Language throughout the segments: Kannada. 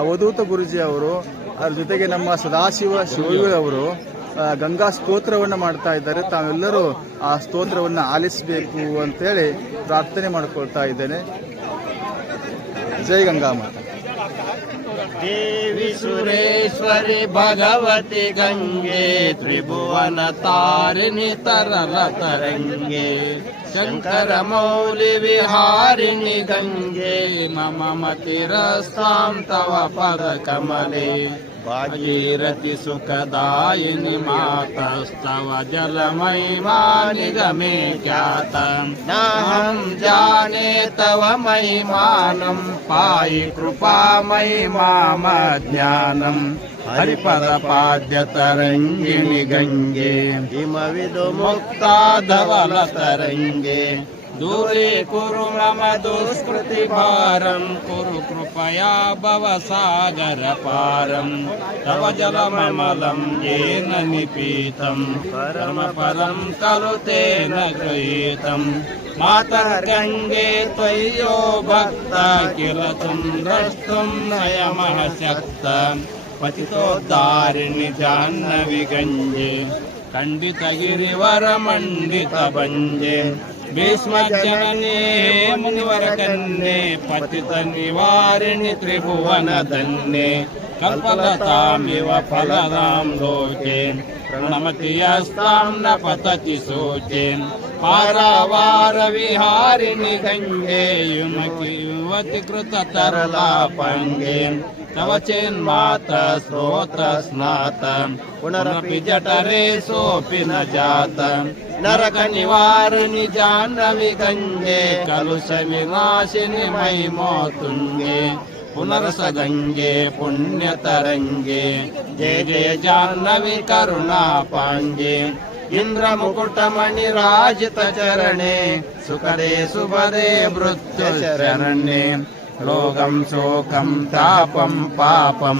ಅವಧೂತ ಗುರುಜಿ ಅವರು, ಅದ್ರ ಜೊತೆಗೆ ನಮ್ಮ ಸದಾಶಿವ ಶಿವಯೋಗಿ ಅವರು ಗಂಗಾ ಸ್ತೋತ್ರವನ್ನು ಮಾಡ್ತಾ ಇದ್ದಾರೆ. ತಾವೆಲ್ಲರೂ ಆ ಸ್ತೋತ್ರವನ್ನು ಆಲಿಸಬೇಕು ಅಂತೇಳಿ ಪ್ರಾರ್ಥನೆ ಮಾಡಿಕೊಳ್ತಾ ಇದ್ದೇನೆ. ಜೈ ಗಂಗಾ ಮಾತಾ. देवी सुरेश्वरी भगवती गंगे त्रिभुवन तारिणी तरल तरंगे शंकर मौलि विहारिणि गंगे मम मतिरस्तां तव पद कमले भागीरथि सुखदायिनि मातस्तव जलमहिमा निगमे ख्यातं नाहं जाने तव महिमानं पाहि कृपामयि माम ज्ञानं हरिपदपाद्य तरंगिणि गंगे हिमविदु मुक्ता धवल तरंगे दूरीकुरु मम दुष्कृति भारं कुरु कृपया भवसागरपारं तव जलममलं येन निपीतं परमपदं खलु तेन गृहीतं मातः गङ्गे त्वय्यो भक्ता किल त्वं द्रष्टुं नयमः शक्ता पतितोद्धारिणि जाह्नवी गङ्गे खण्डितगिरिवरमण्डितभञ्जे भीष्मजनने मुनिवरकन्ये पतितनिवारिणि त्रिभुवनधन्ये कल्पलतामिव फलदां लोके प्रणमति यस्तां न पतति शोचे पारावारविहारिणि गङ्गे युवति कृततरलापङ्गे तव चेन्माता स्रोता स्नाता पुनरपि जठरे सोऽपि न जाता नरक निवारिणि जाह्नवी गङ्गे कलुषविनाशिनि महिमोत्तुङ्गे पुनर्सगङ्गे पुण्यतरङ्गे जय जय जाह्नवी करुणापाङ्गे इन्द्रमुकुटमणिराजितचरणे सुखदे सुभदे मृत्युशरण्ये रोगं शोकं तापं पापं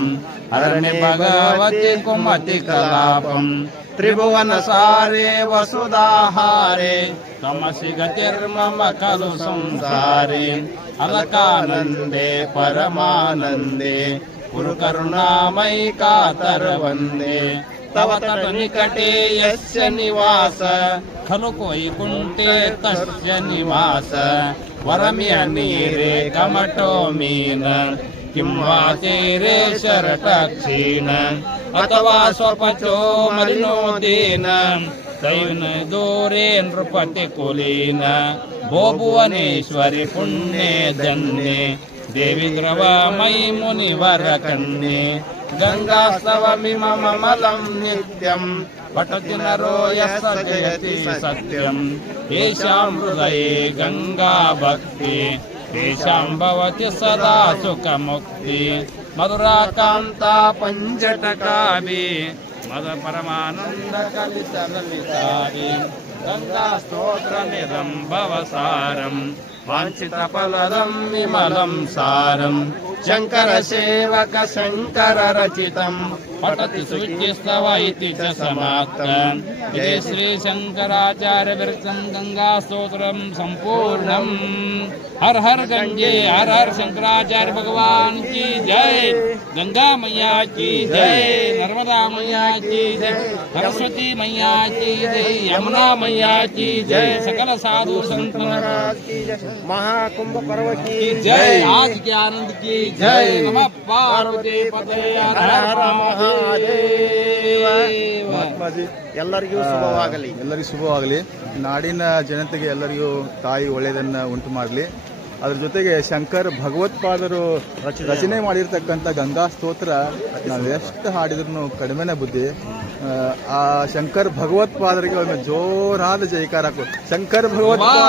हरणे भगवति कुमति कलापं त्रिभुवनसारे वसुधाहारे तमसि गतिर्मम खलु संसारे अलकानन्दे परमानन्दे कुरु करुणामयि कातरवन्दे तव तटनिकटे यस्य निवास खलु वैकुण्ठे तस्य निवास वरम्यनीरे कमटो मीन किं वा तीरे शरटक्षीण अथवा स्वपचो मलिनो दीन तैन दूरे नृपति कुलीन भो भुवनेश्वरि पुण्ये धन्ये देवी द्रवमयि मुनिवरकन्ये गङ्गास्तवमिममलं नित्यं पठति नरो यः जयति सत्यं येषां हृदये गङ्गा भक्ति तेषां भवति सदा सुखमुक्ति मधुराकान्ता पञ्चटकाभि मद परमानन्दकलितललिताभि गङ्गास्तोत्रमिदं भवसारं वाञ्छितफलदं विमलं सारं शङ्करसेवक शङ्कररचितं पठति शुचिस्तव इति च समाप्तं जय श्री शङ्कराचार्य विरचितं गङ्गास्तोत्रं सम्पूर्णं हर हर गंगे हर हर शंकराचार्य भगवान की जय, गंगा मैया की जय, नर्मदा मैया की जय, सरस्वती मैया की जय, यमुना मैया की जय, सकल साधु संत महाराज की जय, महाकुंभ पर्व की जय, आज के आनंद की जय, नमः पार्वती पते हर हर महादेव. ಮಹಾತ್ಮಾಜಿ ಎಲ್ಲರಿಗೂ ಶುಭವಾಗಲಿ. ನಾಡಿನ ಜನತೆಗೆ ಎಲ್ಲರಿಗೂ ತಾಯಿ ಒಳ್ಳೆಯದನ್ನ ಉಂಟು ಮಾಡಲಿ. ಅದ್ರ ಜೊತೆಗೆ ಶಂಕರ್ ಭಗವತ್ಪಾದರು ರಚನೆ ಮಾಡಿರ್ತಕ್ಕಂಥ ಗಂಗಾ ಸ್ತೋತ್ರ ನಾವು ಎಷ್ಟು ಹಾಡಿದ್ರು ಕಡಿಮೆನೇ ಬುದ್ಧಿ. ಆ ಶಂಕರ್ ಭಗವತ್ಪಾದರಿಗೆ ಒಂದು ಜೋರಾದ ಜೈಕಾರ. ಶಂಕರ್ ಭಗವತ್ಪಾದ